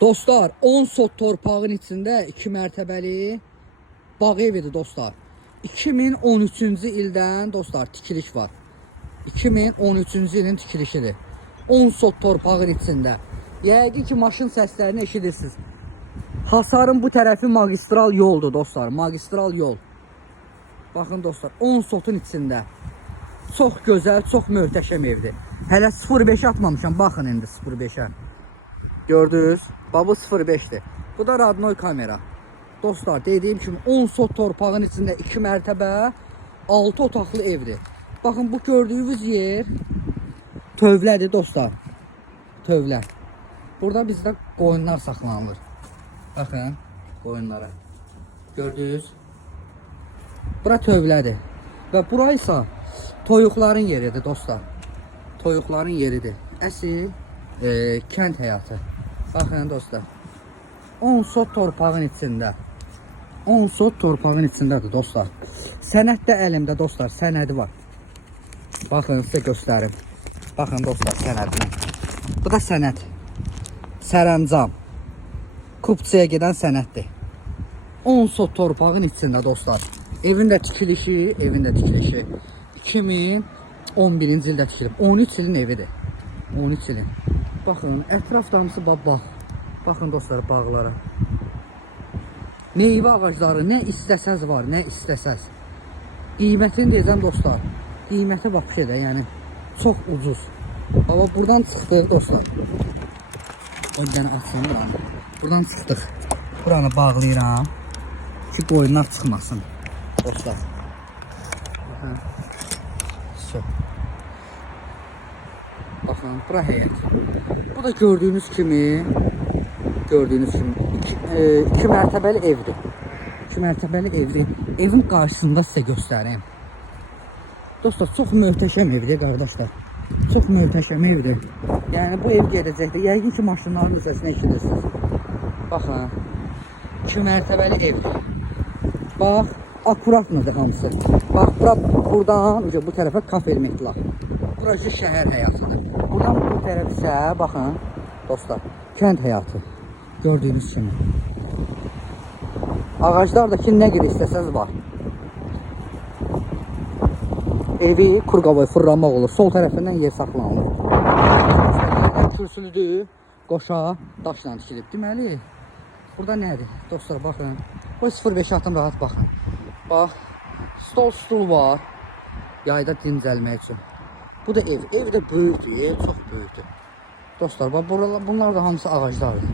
Dostlar, 10 sot torpağın içində 2 mərtəbəli bağ evidir dostlar. 2013-cü ildən dostlar tikiliş var. 2013-cü ilin tikilişidir. 10 sot torpağın içində. Yəqin ki maşın səslərini eşidirsiniz. Hasarın bu tərəfi magistral yoldur dostlar. Magistral yol. Baxın dostlar, 10 sotun içində. Çox gözəl, çox möhtəşəm evdir. Hələ 0.5 atmamışam. Baxın indi 0.5'ə. Gördünüz? Babu 0.5'dir. Bu da radnoy kamera. Dostlar, dediyim kimi 10 sot torpağın içində 2 mərtəbə, 6 otaqlı evdir. Baxın, bu gördüyünüz yer tövlədir dostlar. Tövlə. Burada bizdə qoyunlar saxlanılır. Baxın, qoyunlara. Gördünüz? Bura tövlədir. Və bura isə toyuqların yeridir dostlar. Toyuqların yeridir. Əsl kənd həyatı. Baxın dostlar. 10 sot torpağın içində. 10 sot torpağın içindədir dostlar. Sənəd də əlimdə dostlar. Sənədi var. Baxın, sizə göstərim. Baxın dostlar, sənədini. Bu da sənəd. Sərəncam. Kupçaya gedən sənəddir. 10 sot torpağın içində dostlar. Evin də tikilişi, 2011-ci ildə tikilib. 13 ilin evidir. 13 ilin. Baxın, ətrafdamısı bax. Baxın dostlar, bağlara. Meyvə ağacları nə istəsəz var, nə istəsəz. Qiymətini deyəcəm dostlar. Qiyməti bax bir şeydə, yəni çox ucuz. Amma buradan çıxdıq dostlar. O dənə açsın buranı. Buradan çıxdıq. Buranı bağlayıram ki qoyunlar çıxmasın dostlar. Baxın. Baxın, bura həyət. Bu da gördüyünüz kimi 2 mərtəbəli evdir. 2 mərtəbəli evdir. Evin qarşısında sizə göstəreyim. Dostlar, çox möhtəşəm evdir qardaşlar. Çox möhtəşəm evdir. Yəni bu ev gedəcəkdir. Yəqin ki maşınların səsini eşidirsiniz. Baxın. 2 mərtəbəli evdir. Bax, akuratlıdır hamısı. Bax, buradan bu tərəfə kafe elməkdilər. Burası şəhər həyatıdır. Buradan bu tərəf isə baxın dostlar, kənd həyatı. Gördüyünüz kimi. Ağaclardakı nə qədər istəsəz var. Evi kurqavoy fırlanmaq olur. Sol tərəfindən yer saxlanılır. Kürsülüdür, qoşa, daşla tikilib. Deməli, burada nədir? Dostlar, baxın. Bu 0.5 atım rahat baxın. Bax, stul var. Yayda dincəlmək üçün. Bu da ev. Ev də böyükdür, çox böyükdür. Dostlar, bax, bunlar da hamısı ağaclardır.